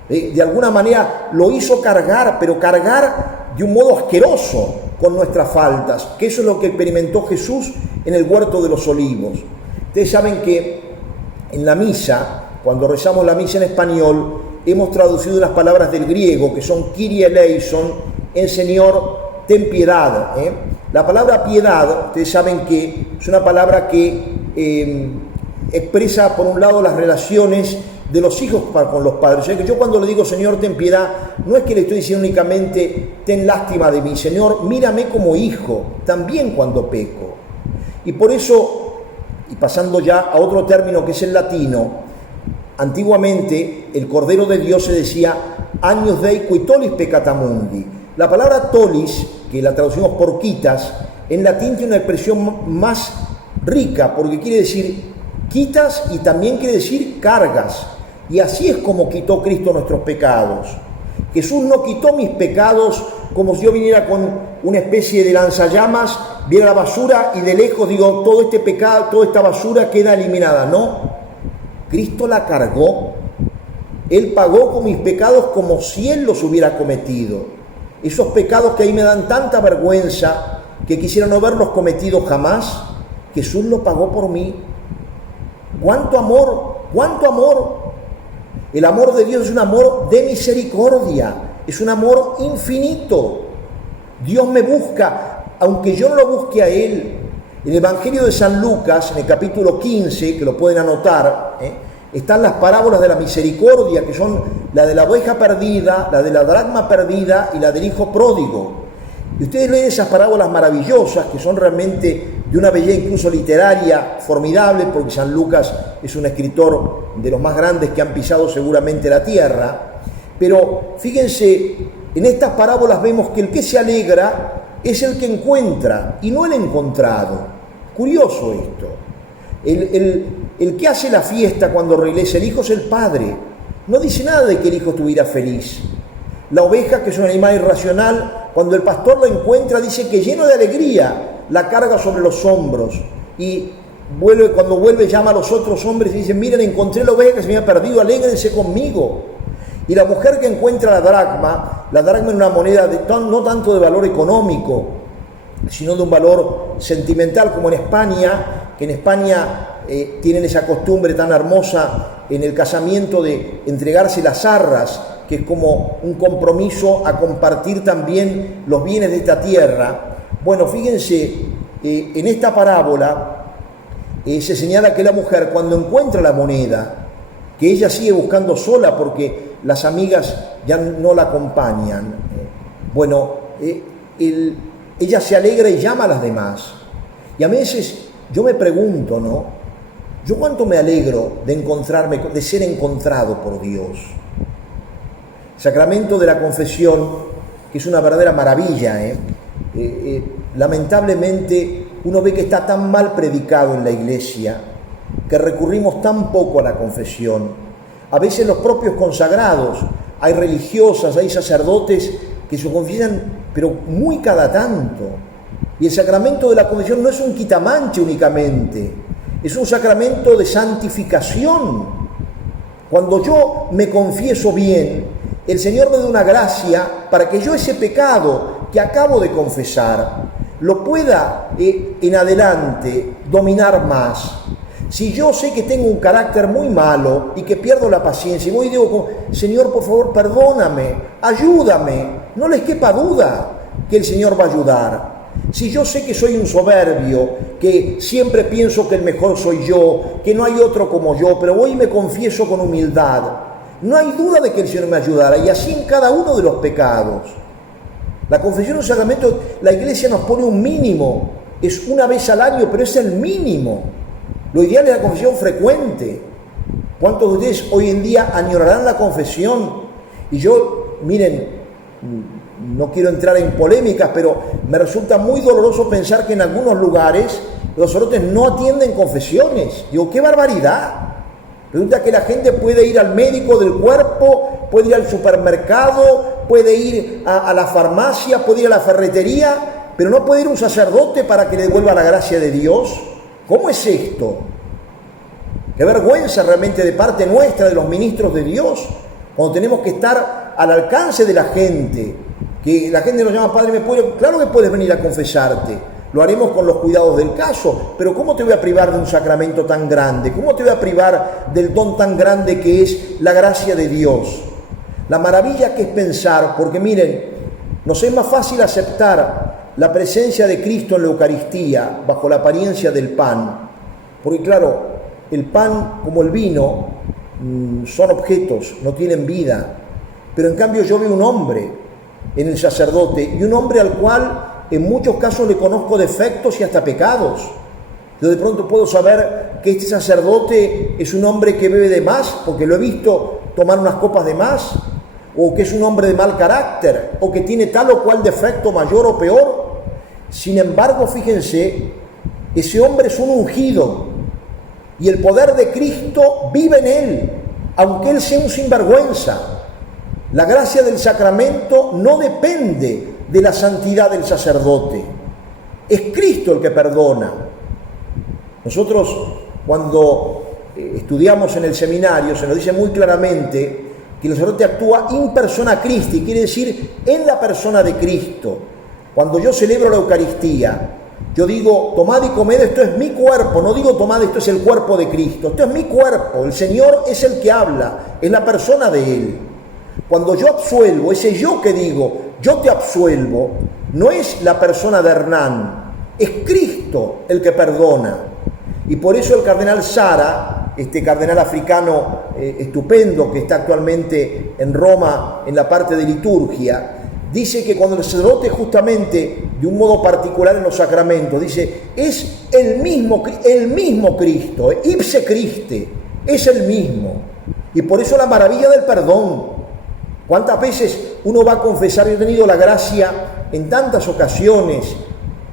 De alguna manera lo hizo cargar, pero cargar de un modo asqueroso con nuestras faltas, que eso es lo que experimentó Jesús en el huerto de los olivos. Ustedes saben que en la misa, cuando rezamos la misa en español, hemos traducido unas palabras del griego que son Kyrie eleison, en Señor, ten piedad. La palabra piedad, ustedes saben que es una palabra que expresa por un lado las relaciones de los hijos con los padres. O sea que yo cuando le digo Señor, ten piedad, no es que le estoy diciendo únicamente ten lástima de mí, Señor, mírame como hijo, también cuando peco. Y por eso, y pasando ya a otro término que es el latino, antiguamente el Cordero de Dios se decía Agnus Dei qui tollis peccata mundi. La palabra tolis, que la traducimos por quitas, en latín tiene una expresión más rica, porque quiere decir quitas y también quiere decir cargas. Y así es como quitó Cristo nuestros pecados. Jesús no quitó mis pecados como si yo viniera con una especie de lanzallamas, viera la basura y de lejos digo, todo este pecado, toda esta basura queda eliminada. No, Cristo la cargó. Él pagó con mis pecados como si Él los hubiera cometido. Esos pecados que ahí me dan tanta vergüenza, que quisiera no haberlos cometido jamás, Jesús lo pagó por mí. ¡Cuánto amor! ¡Cuánto amor! El amor de Dios es un amor de misericordia, es un amor infinito. Dios me busca, aunque yo no lo busque a Él. En el Evangelio de San Lucas, en el capítulo 15, que lo pueden anotar, están las parábolas de la misericordia, que son la de la oveja perdida, la de la dracma perdida y la del hijo pródigo. Y ustedes leen esas parábolas maravillosas, que son realmente de una belleza incluso literaria formidable, porque San Lucas es un escritor de los más grandes que han pisado seguramente la tierra. Pero fíjense, en estas parábolas vemos que el que se alegra es el que encuentra y no el encontrado. Curioso esto. El que hace la fiesta cuando regresa el hijo es el padre. No dice nada de que el hijo estuviera feliz. La oveja, que es un animal irracional, cuando el pastor la encuentra, dice que lleno de alegría la carga sobre los hombros. Y cuando vuelve llama a los otros hombres y dice, miren, encontré la oveja que se me había perdido, alégrense conmigo. Y la mujer que encuentra la dracma es una moneda no tanto de valor económico, sino de un valor sentimental, como en España, que en España tienen esa costumbre tan hermosa en el casamiento de entregarse las arras, que es como un compromiso a compartir también los bienes de esta tierra. Bueno, fíjense, en esta parábola se señala que la mujer, cuando encuentra la moneda, que ella sigue buscando sola porque las amigas ya no la acompañan, ella se alegra y llama a las demás. Y a veces yo me pregunto, ¿no? ¿Yo cuánto me alegro de ser encontrado por Dios? Sacramento de la confesión, que es una verdadera maravilla, lamentablemente uno ve que está tan mal predicado en la iglesia, que recurrimos tan poco a la confesión. A veces los propios consagrados, hay religiosas, hay sacerdotes que se confiesan, pero muy cada tanto. Y el sacramento de la confesión no es un quitamanche únicamente, es un sacramento de santificación. Cuando yo me confieso bien, el Señor me da una gracia para que yo ese pecado que acabo de confesar lo pueda en adelante dominar más. Si yo sé que tengo un carácter muy malo y que pierdo la paciencia, y voy y digo, Señor, por favor, perdóname, ayúdame, no les quepa duda que el Señor va a ayudar. Si yo sé que soy un soberbio, que siempre pienso que el mejor soy yo, que no hay otro como yo, pero voy y me confieso con humildad, no hay duda de que el Señor me ayudará, y así en cada uno de los pecados. La confesión es un sacramento, la Iglesia nos pone un mínimo, es una vez al año, pero es el mínimo. Lo ideal es la confesión frecuente. ¿Cuántos de ustedes hoy en día añorarán la confesión? Y yo, miren, no quiero entrar en polémicas, pero me resulta muy doloroso pensar que en algunos lugares los sacerdotes no atienden confesiones. Digo, ¡qué barbaridad! Resulta que la gente puede ir al médico del cuerpo, puede ir al supermercado, puede ir a la farmacia, puede ir a la ferretería, pero no puede ir un sacerdote para que le devuelva la gracia de Dios. ¿Cómo es esto? Qué vergüenza realmente de parte nuestra, de los ministros de Dios, cuando tenemos que estar al alcance de la gente, que la gente nos llama, Padre, claro que puedes venir a confesarte, lo haremos con los cuidados del caso, pero ¿cómo te voy a privar de un sacramento tan grande? ¿Cómo te voy a privar del don tan grande que es la gracia de Dios? La maravilla que es pensar, porque miren, nos es más fácil aceptar la presencia de Cristo en la Eucaristía bajo la apariencia del pan, porque claro, el pan como el vino son objetos, no tienen vida, pero en cambio yo veo un hombre en el sacerdote, y un hombre al cual en muchos casos le conozco defectos y hasta pecados. Yo de pronto puedo saber que este sacerdote es un hombre que bebe de más, porque lo he visto tomar unas copas de más, o que es un hombre de mal carácter, o que tiene tal o cual defecto mayor o peor. Sin embargo, fíjense, ese hombre es un ungido, y el poder de Cristo vive en él, aunque él sea un sinvergüenza. La gracia del sacramento no depende de la santidad del sacerdote. Es Cristo el que perdona. Nosotros, cuando estudiamos en el seminario, se nos dice muy claramente que el sacerdote actúa in persona Christi, quiere decir en la persona de Cristo. Cuando yo celebro la Eucaristía, yo digo, tomad y comed, esto es mi cuerpo, no digo tomad, esto es el cuerpo de Cristo, esto es mi cuerpo, el Señor es el que habla, es la persona de Él. Cuando yo absuelvo, ese yo que digo, yo te absuelvo, no es la persona de Hernán, es Cristo el que perdona. Y por eso el cardenal Sara, este cardenal africano estupendo que está actualmente en Roma en la parte de liturgia, dice que cuando el sacerdote justamente, de un modo particular en los sacramentos, dice, es el mismo Cristo, ipse Christe, es el mismo. Y por eso la maravilla del perdón. ¿Cuántas veces uno va a confesar? Yo he tenido la gracia en tantas ocasiones,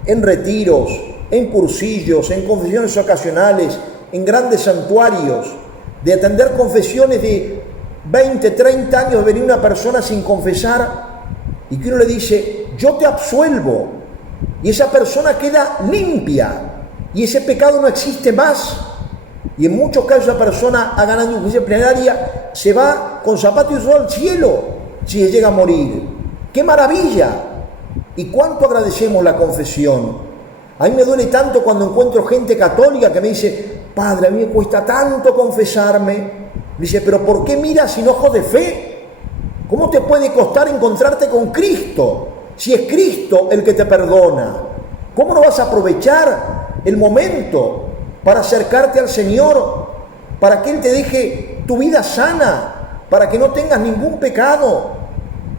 en retiros, en cursillos, en confesiones ocasionales, en grandes santuarios, de atender confesiones de 20, 30 años, de venir una persona sin confesar, y que uno le dice, yo te absuelvo, y esa persona queda limpia, y ese pecado no existe más. Y en muchos casos esa persona ha ganado una justicia plenaria, se va con zapatos y sol al cielo si llega a morir. ¡Qué maravilla! ¿Y cuánto agradecemos la confesión? A mí me duele tanto cuando encuentro gente católica que me dice, Padre, a mí me cuesta tanto confesarme. Me dice, pero ¿por qué miras sin ojos de fe? ¿Cómo te puede costar encontrarte con Cristo si es Cristo el que te perdona? ¿Cómo no vas a aprovechar el momento para acercarte al Señor, para que Él te deje tu vida sana, para que no tengas ningún pecado,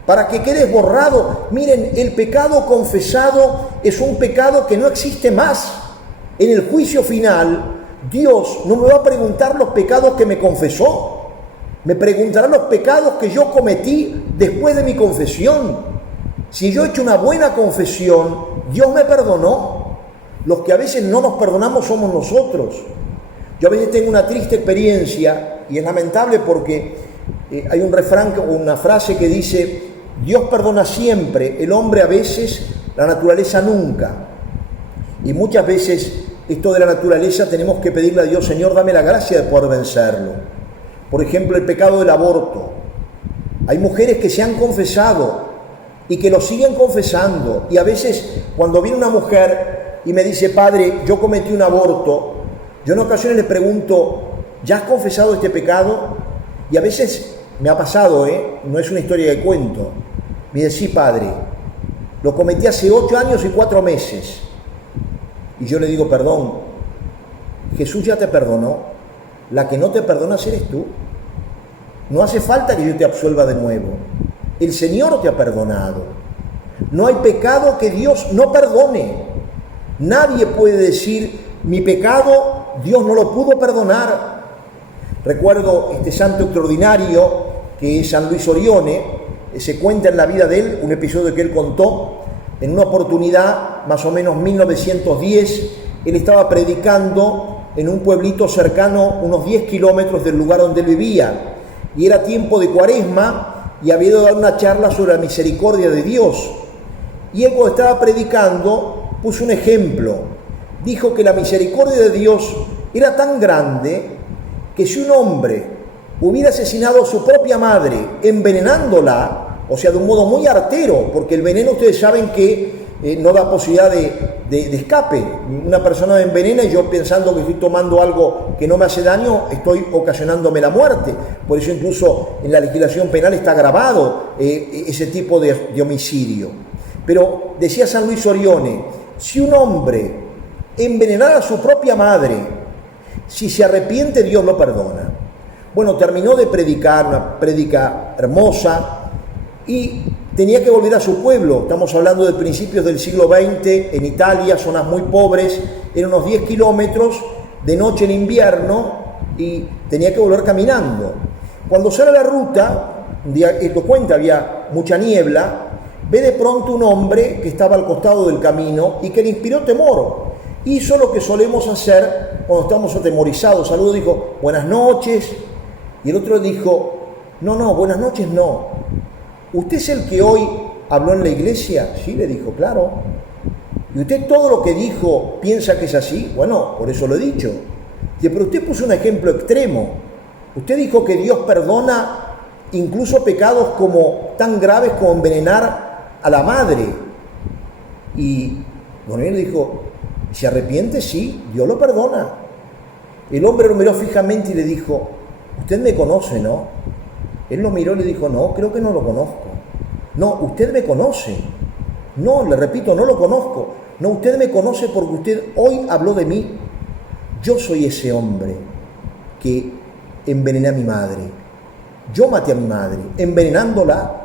para que quedes borrado? Miren, el pecado confesado es un pecado que no existe más. En el juicio final, Dios no me va a preguntar los pecados que me confesó, me preguntará los pecados que yo cometí después de mi confesión. Si yo he hecho una buena confesión, Dios me perdonó. Los que a veces no nos perdonamos somos nosotros. Yo a veces tengo una triste experiencia, y es lamentable porque hay un refrán o una frase que dice, Dios perdona siempre, el hombre a veces, la naturaleza nunca. Y muchas veces esto de la naturaleza tenemos que pedirle a Dios, Señor, dame la gracia de poder vencerlo. Por ejemplo, el pecado del aborto. Hay mujeres que se han confesado y que lo siguen confesando. Y a veces cuando viene una mujer y me dice, padre, yo cometí un aborto, yo en ocasiones le pregunto, ¿ya has confesado este pecado? Y a veces me ha pasado, no es una historia de cuento. Me dice, sí, padre, lo cometí hace 8 años y 4 meses. Y yo le digo, perdón, Jesús ya te perdonó, la que no te perdonas eres tú. No hace falta que yo te absuelva de nuevo. El Señor te ha perdonado. No hay pecado que Dios no perdone. Nadie puede decir, mi pecado Dios no lo pudo perdonar. Recuerdo este santo extraordinario que es San Luis Orione. Se cuenta en la vida de él, un episodio que él contó, en una oportunidad, más o menos 1910, él estaba predicando en un pueblito cercano, unos 10 kilómetros del lugar donde él vivía, y era tiempo de Cuaresma, y había ido a dar una charla sobre la misericordia de Dios. Y él, cuando estaba predicando, puso un ejemplo. Dijo que la misericordia de Dios era tan grande que si un hombre hubiera asesinado a su propia madre envenenándola, o sea, de un modo muy artero, porque el veneno ustedes saben que no da posibilidad de escape. Una persona me envenena y yo, pensando que estoy tomando algo que no me hace daño, estoy ocasionándome la muerte. Por eso incluso en la legislación penal está grabado ese tipo de homicidio. Pero decía San Luis Orione, si un hombre envenenara a su propia madre, si se arrepiente, Dios lo perdona. Bueno, terminó de predicar, una prédica hermosa, y tenía que volver a su pueblo. Estamos hablando de principios del siglo XX, en Italia, zonas muy pobres, eran unos 10 kilómetros, de noche en invierno, y tenía que volver caminando. Cuando sale a la ruta, un día, esto cuenta, había mucha niebla, ve de pronto un hombre que estaba al costado del camino y que le inspiró temor. Hizo lo que solemos hacer cuando estamos atemorizados. Saludó, dijo, buenas noches. Y el otro dijo, no, buenas noches no. ¿Usted es el que hoy habló en la iglesia? Sí, le dijo, claro. ¿Y usted todo lo que dijo piensa que es así? Bueno, por eso lo he dicho. Dice, pero usted puso un ejemplo extremo. Usted dijo que Dios perdona incluso pecados como tan graves como envenenar a la madre. Y bueno, él dijo, ¿se arrepiente? Sí, Dios lo perdona. El hombre lo miró fijamente y le dijo, usted me conoce, ¿no? Él lo miró y le dijo, no, creo que no lo conozco. No, usted me conoce. No, le repito, no lo conozco. No, usted me conoce porque usted hoy habló de mí. Yo soy ese hombre que envenené a mi madre. Yo maté a mi madre, envenenándola.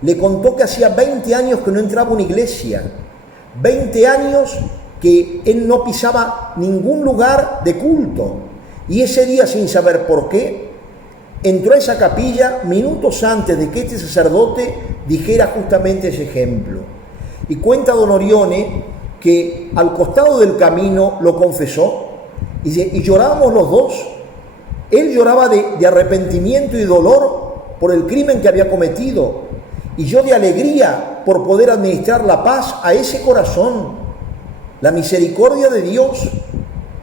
Le contó que hacía 20 años que no entraba a una iglesia. 20 años que él no pisaba ningún lugar de culto. Y ese día, sin saber por qué, entró a esa capilla minutos antes de que este sacerdote dijera justamente ese ejemplo. Y cuenta don Orione que al costado del camino lo confesó y llorábamos los dos. Él lloraba de arrepentimiento y dolor por el crimen que había cometido, y yo de alegría por poder administrar la paz a ese corazón, la misericordia de Dios.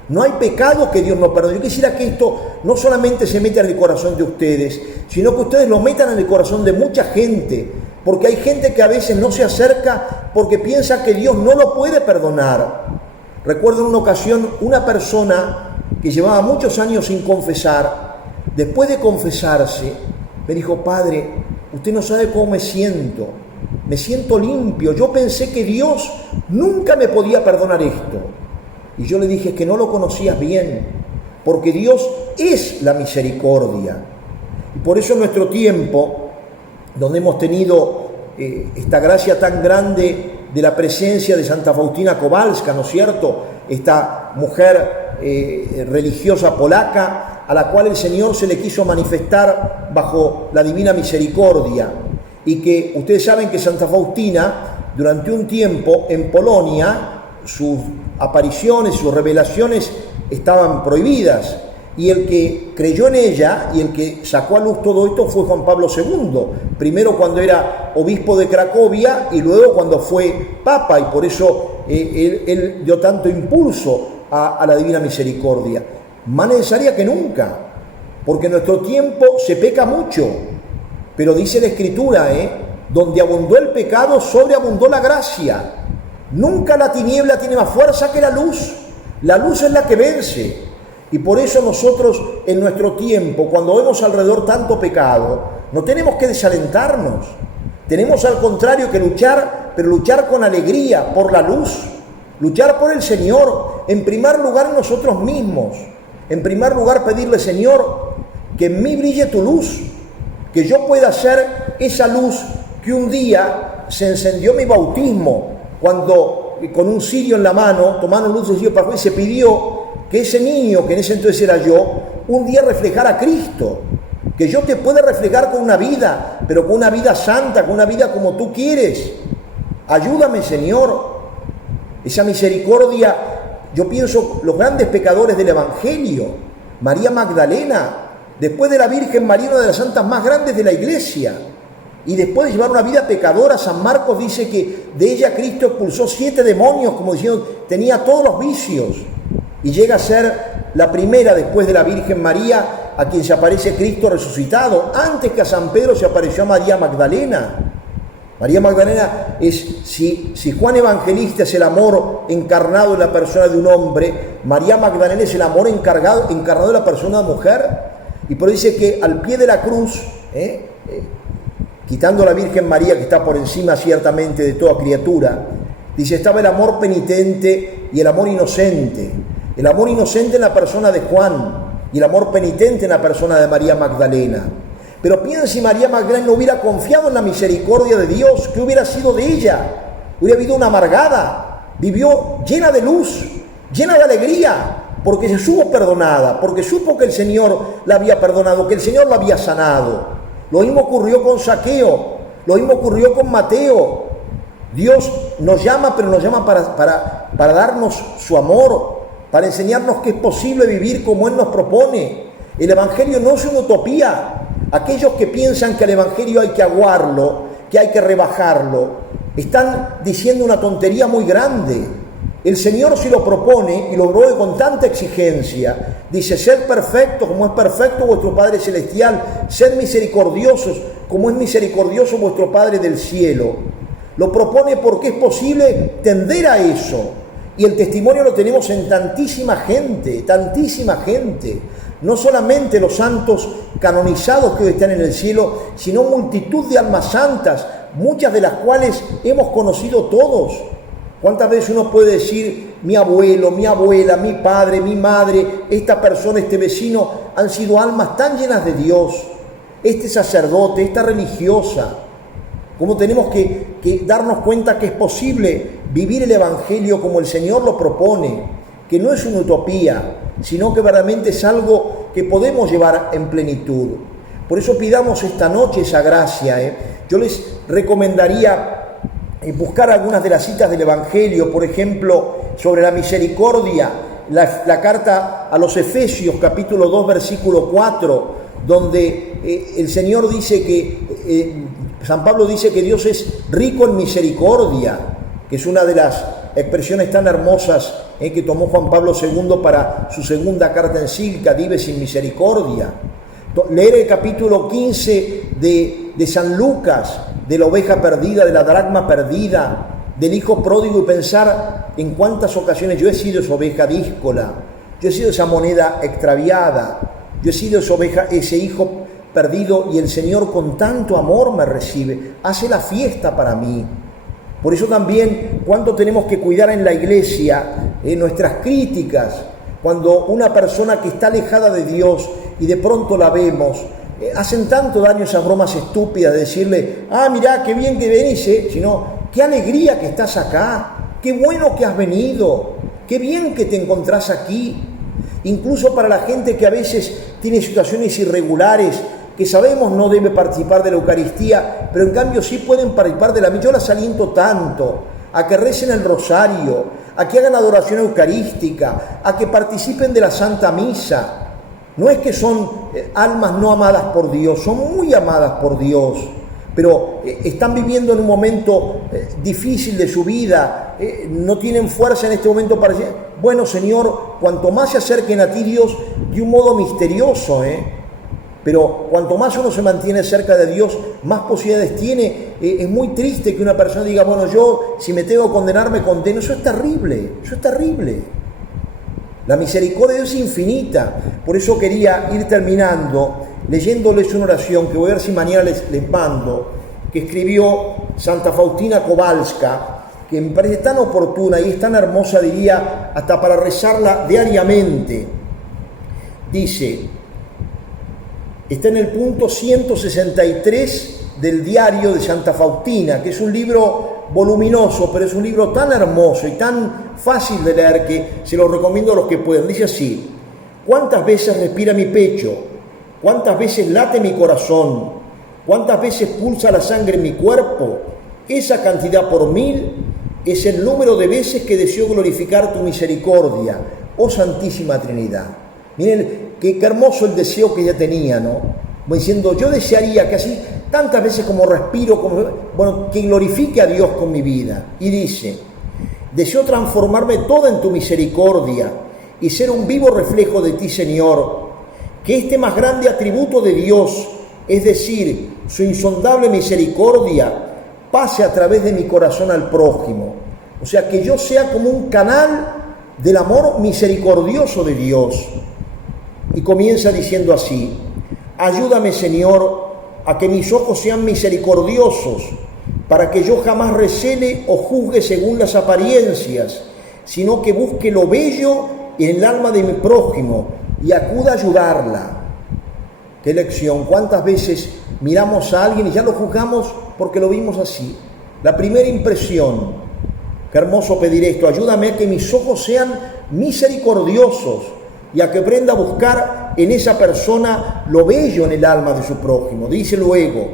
No hay pecado que Dios no perdone. Yo quisiera que esto no solamente se meta en el corazón de ustedes, sino que ustedes lo metan en el corazón de mucha gente, porque hay gente que a veces no se acerca porque piensa que Dios no lo puede perdonar. Recuerdo en una ocasión una persona que llevaba muchos años sin confesar, después de confesarse, me dijo, padre, usted no sabe cómo me siento limpio, yo pensé que Dios nunca me podía perdonar esto. Y yo le dije que no lo conocías bien, porque Dios es la misericordia. Y por eso en nuestro tiempo, donde hemos tenido esta gracia tan grande de la presencia de Santa Faustina Kowalska, ¿no es cierto? Esta mujer religiosa polaca a la cual el Señor se le quiso manifestar bajo la divina misericordia. Y que ustedes saben que Santa Faustina, durante un tiempo en Polonia, sus apariciones, sus revelaciones estaban prohibidas, y el que creyó en ella y el que sacó a luz todo esto fue Juan Pablo II, primero cuando era obispo de Cracovia y luego cuando fue papa, y por eso él dio tanto impulso a la divina misericordia, más necesaria que nunca, porque en nuestro tiempo se peca mucho, pero dice la Escritura donde abundó el pecado, sobreabundó la gracia. Nunca la tiniebla tiene más fuerza que la luz. La luz es la que vence. Y por eso nosotros en nuestro tiempo, cuando vemos alrededor tanto pecado, no tenemos que desalentarnos. Tenemos al contrario que luchar, pero luchar con alegría por la luz. Luchar por el Señor, en primer lugar nosotros mismos. En primer lugar pedirle, Señor, que en mí brille tu luz, que yo pueda ser esa luz que un día se encendió mi bautismo, cuando con un cirio en la mano, tomando luz del cirio para afuera, se pidió que ese niño, que en ese entonces era yo, un día reflejara a Cristo, que yo te pueda reflejar con una vida, pero con una vida santa, con una vida como tú quieres. Ayúdame, Señor. Esa misericordia, yo pienso, los grandes pecadores del Evangelio, María Magdalena, después de la Virgen María, una de las santas más grandes de la Iglesia, y después de llevar una vida pecadora, San Marcos dice que de ella Cristo expulsó 7 demonios, como diciendo, tenía todos los vicios, y llega a ser la primera después de la Virgen María a quien se aparece Cristo resucitado. Antes que a San Pedro se apareció a María Magdalena. María Magdalena es, si Juan Evangelista es el amor encarnado en la persona de un hombre, María Magdalena es el amor encarnado en la persona de una mujer. Y por eso dice que al pie de la cruz, quitando a la Virgen María, que está por encima ciertamente de toda criatura, dice, estaba el amor penitente y el amor inocente. El amor inocente en la persona de Juan y el amor penitente en la persona de María Magdalena. Pero piensa si María Magdalena no hubiera confiado en la misericordia de Dios, ¿qué hubiera sido de ella? Hubiera vivido una amargada, vivió llena de luz, llena de alegría, porque se supo perdonada, porque supo que el Señor la había perdonado, que el Señor la había sanado. Lo mismo ocurrió con Zaqueo, lo mismo ocurrió con Mateo. Dios nos llama, pero nos llama para darnos su amor, para enseñarnos que es posible vivir como Él nos propone. El Evangelio no es una utopía. Aquellos que piensan que al Evangelio hay que aguarlo, que hay que rebajarlo, están diciendo una tontería muy grande. El Señor si lo propone, y lo propone con tanta exigencia, dice, sed perfectos como es perfecto vuestro Padre Celestial, sed misericordiosos como es misericordioso vuestro Padre del cielo. Lo propone porque es posible tender a eso. Y el testimonio lo tenemos en tantísima gente, no solamente los santos canonizados que hoy están en el cielo, sino multitud de almas santas, muchas de las cuales hemos conocido todos. ¿Cuántas veces uno puede decir, mi abuelo, mi abuela, mi padre, mi madre, esta persona, este vecino, han sido almas tan llenas de Dios, este sacerdote, esta religiosa? Cómo tenemos que darnos cuenta que es posible vivir el Evangelio como el Señor lo propone, que no es una utopía, sino que verdaderamente es algo que podemos llevar en plenitud. Por eso pidamos esta noche esa gracia. Yo les recomendaría buscar algunas de las citas del Evangelio, por ejemplo, sobre la misericordia, la carta a los Efesios, capítulo 2, versículo 4, donde el Señor dice que, San Pablo dice que Dios es rico en misericordia, que es una de las expresiones tan hermosas que tomó Juan Pablo II para su segunda carta encíclica, Dives in Misericordia. Leer el capítulo 15 de San Lucas, de la oveja perdida, de la dracma perdida, del hijo pródigo, y pensar en cuántas ocasiones yo he sido esa oveja díscola, yo he sido esa moneda extraviada, yo he sido esa oveja, ese hijo perdido, y el Señor con tanto amor me recibe, hace la fiesta para mí. Por eso también, cuánto tenemos que cuidar en la iglesia nuestras críticas, cuando una persona que está alejada de Dios y de pronto la vemos, hacen tanto daño esas bromas estúpidas de decirle, mirá, qué bien que venís, sino, qué alegría que estás acá, qué bueno que has venido, qué bien que te encontrás aquí. Incluso para la gente que a veces tiene situaciones irregulares, que sabemos no debe participar de la Eucaristía, pero en cambio sí pueden participar de la misa. Yo las aliento tanto a que recen el rosario, a que hagan adoración eucarística, a que participen de la Santa Misa. No es que son almas no amadas por Dios, son muy amadas por Dios, pero están viviendo en un momento difícil de su vida, no tienen fuerza en este momento para decir, bueno, Señor, cuanto más se acerquen a ti, Dios, de un modo misterioso, Pero cuanto más uno se mantiene cerca de Dios, más posibilidades tiene. Es muy triste que una persona diga, bueno, yo si me tengo que condenar, me condeno. Eso es terrible, eso es terrible. La misericordia de Dios es infinita. Por eso quería ir terminando leyéndoles una oración que voy a ver si mañana les mando, que escribió Santa Faustina Kowalska, que me parece tan oportuna y es tan hermosa, diría, hasta para rezarla diariamente. Dice, está en el punto 163 del diario de Santa Faustina, que es un libro voluminoso, pero es un libro tan hermoso y tan fácil de leer que se lo recomiendo a los que puedan. Dice así: ¿cuántas veces respira mi pecho? ¿Cuántas veces late mi corazón? ¿Cuántas veces pulsa la sangre en mi cuerpo? Esa cantidad por 1000 es el número de veces que deseo glorificar tu misericordia, oh Santísima Trinidad. Miren qué hermoso el deseo que ella tenía, ¿no? Como diciendo, yo desearía que así, tantas veces como respiro, que glorifique a Dios con mi vida. Y dice, deseo transformarme toda en tu misericordia y ser un vivo reflejo de ti, Señor. Que este más grande atributo de Dios, es decir, su insondable misericordia, pase a través de mi corazón al prójimo. O sea, que yo sea como un canal del amor misericordioso de Dios. Y comienza diciendo así: ayúdame, Señor, a que mis ojos sean misericordiosos, para que yo jamás recele o juzgue según las apariencias, sino que busque lo bello en el alma de mi prójimo y acuda a ayudarla. Qué lección. ¿Cuántas veces miramos a alguien y ya lo juzgamos porque lo vimos así? La primera impresión. Qué hermoso pedir esto: ayúdame a que mis ojos sean misericordiosos y a que aprenda a buscar en esa persona lo bello en el alma de su prójimo. Dice luego: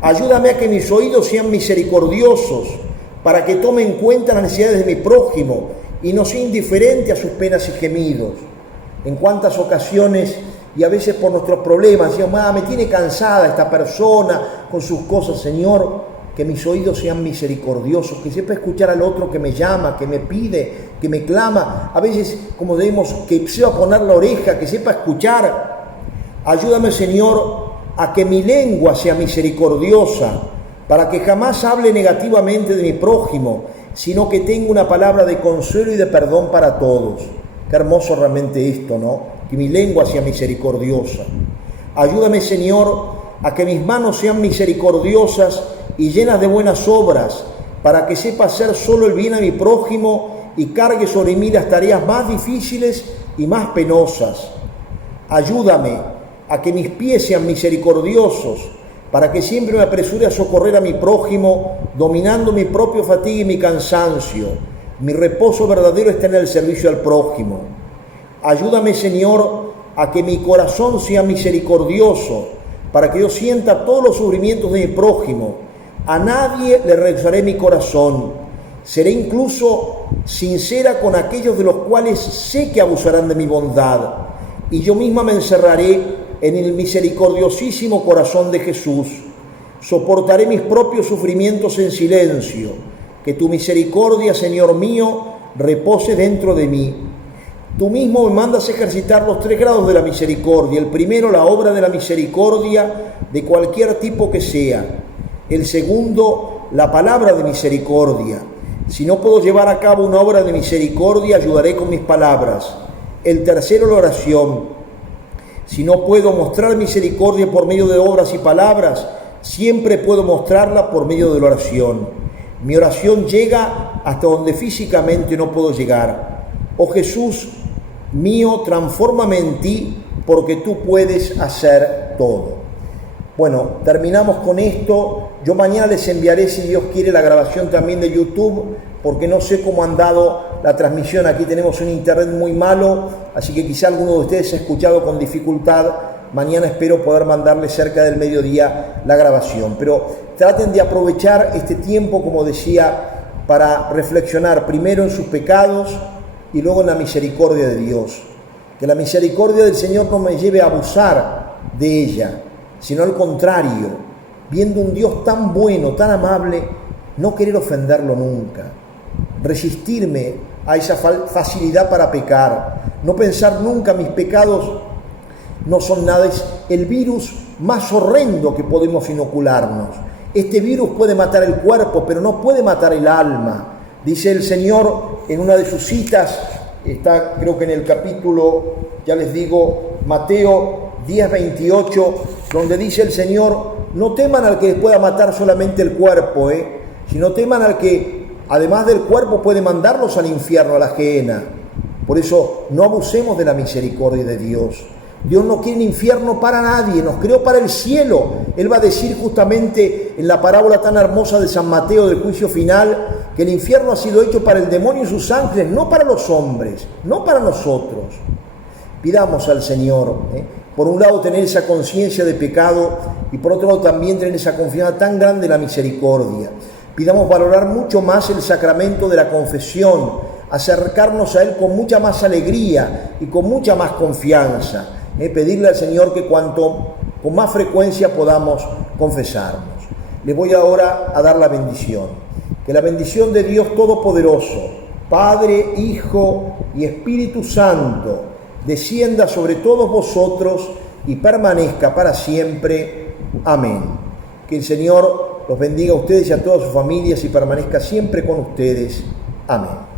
ayúdame a que mis oídos sean misericordiosos para que tome en cuenta las necesidades de mi prójimo y no sea indiferente a sus penas y gemidos. En cuántas ocasiones, y a veces por nuestros problemas, decimos, me tiene cansada esta persona con sus cosas. Señor, que mis oídos sean misericordiosos, que sepa escuchar al otro que me llama, que me pide, que me clama. A veces, como debemos, que sepa poner la oreja, que sepa escuchar. Ayúdame, Señor, a que mi lengua sea misericordiosa, para que jamás hable negativamente de mi prójimo, sino que tenga una palabra de consuelo y de perdón para todos. Qué hermoso realmente esto, ¿no? Que mi lengua sea misericordiosa. Ayúdame, Señor, a que mis manos sean misericordiosas y llenas de buenas obras, para que sepa hacer solo el bien a mi prójimo y cargue sobre mí las tareas más difíciles y más penosas. Ayúdame a que mis pies sean misericordiosos, para que siempre me apresure a socorrer a mi prójimo, dominando mi propia fatiga y mi cansancio. Mi reposo verdadero está en el servicio al prójimo. Ayúdame, Señor, a que mi corazón sea misericordioso, para que yo sienta todos los sufrimientos de mi prójimo. A nadie le rehusaré mi corazón. Seré incluso sincera con aquellos de los cuales sé que abusarán de mi bondad. Y yo misma me encerraré en el misericordiosísimo corazón de Jesús. Soportaré mis propios sufrimientos en silencio. Que tu misericordia, Señor mío, repose dentro de mí. Tú mismo me mandas ejercitar los 3 grados de la misericordia. El primero, la obra de la misericordia de cualquier tipo que sea. El segundo, la palabra de misericordia. Si no puedo llevar a cabo una obra de misericordia, ayudaré con mis palabras. El tercero, la oración. Si no puedo mostrar misericordia por medio de obras y palabras, siempre puedo mostrarla por medio de la oración. Mi oración llega hasta donde físicamente no puedo llegar. Oh Jesús mío, transfórmame en ti, porque tú puedes hacer todo. Bueno, terminamos con esto. Yo mañana les enviaré, si Dios quiere, la grabación también de YouTube, porque no sé cómo han dado la transmisión. Aquí tenemos un internet muy malo, así que quizá alguno de ustedes ha escuchado con dificultad. Mañana espero poder mandarles cerca del mediodía la grabación. Pero traten de aprovechar este tiempo, como decía, para reflexionar primero en sus pecados y luego en la misericordia de Dios. Que la misericordia del Señor no me lleve a abusar de ella, sino al contrario, viendo un Dios tan bueno, tan amable, no querer ofenderlo nunca, resistirme a esa facilidad para pecar, no pensar nunca mis pecados no son nada, el virus más horrendo que podemos inocularnos. Este virus puede matar el cuerpo, pero no puede matar el alma. Dice el Señor en una de sus citas, está creo que en el capítulo, ya les digo, Mateo 10:28, donde dice el Señor: no teman al que les pueda matar solamente el cuerpo, sino teman al que, además del cuerpo, puede mandarlos al infierno, a la gehenna. Por eso no abusemos de la misericordia de Dios. Dios no quiere un infierno para nadie, nos creó para el cielo. Él va a decir justamente en la parábola tan hermosa de San Mateo del juicio final, que el infierno ha sido hecho para el demonio y sus ángeles, no para los hombres, no para nosotros. Pidamos al Señor, por un lado tener esa conciencia de pecado y por otro lado también tener esa confianza tan grande en la misericordia. Pidamos valorar mucho más el sacramento de la confesión, acercarnos a Él con mucha más alegría y con mucha más confianza. Pedirle al Señor que con más frecuencia podamos confesarnos. Les voy ahora a dar la bendición. Que la bendición de Dios Todopoderoso, Padre, Hijo y Espíritu Santo, descienda sobre todos vosotros y permanezca para siempre. Amén. Que el Señor los bendiga a ustedes y a todas sus familias y permanezca siempre con ustedes. Amén.